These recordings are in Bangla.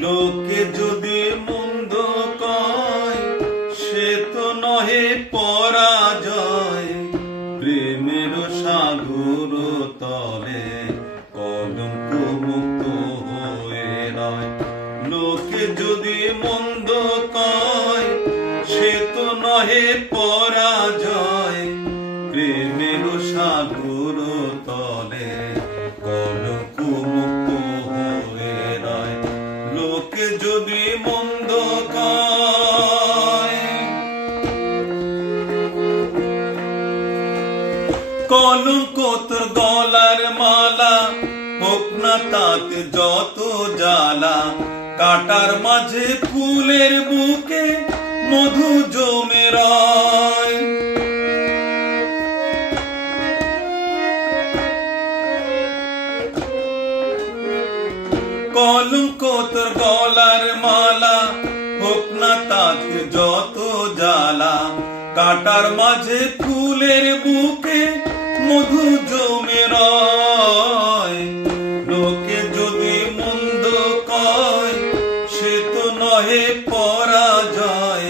লোকে যদি মন্দ কয় সে তো নহে পরাজয়, প্রেমের সাগর তলে কলঙ্ক মুক্ত হয়ে রয়। লোকে যদি মন্দ কয় সে তো নহে পরাজয়, প্রেমের সাগর তলে কলঙ্ক মুক্ত হয়ে রয়। লোকে যদি মন্দ কয়, কলঙ্ক তোর গলার মালা, হোক না তাতে যত জ্বালা, কাটার মাঝে ফুলের বুকে মধু জমে রয়। কলঙ্ক তোর গলার মালা, হোক না তাতে যত জ্বালা, কাটার মাঝে ফুলের বুকে মধু জমে রয়। লোকে যদি মন্দ কয় সে তো নহে পরাজয়,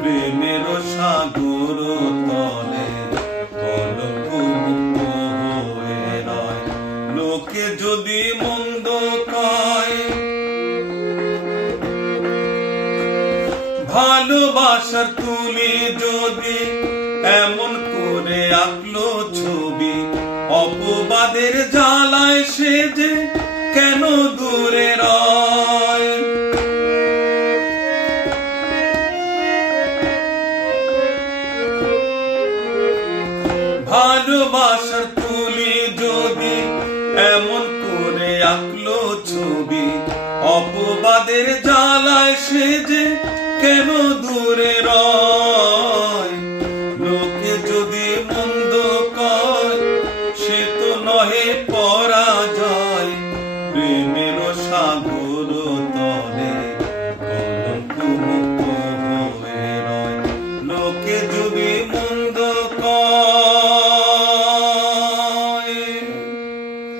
প্রেমের সাগর তলে কলঙ্ক মুক্ত হয়ে রয়। লোকে যদি মন্দ কয়, ভালোবাসার তুলি যদি এমন করে আঁকলো ছবি, অপবাদের জ্বালায় সে যে কেন দূরে রয়। ভালোবাসার তুলি যদি এমন করে আঁকলো ছবি, অপবাদের জ্বালায় সে যে কেন দূরে রয়। লোকে যদি মন্দ কয় সে তো নহে পরাজয়, প্রেমে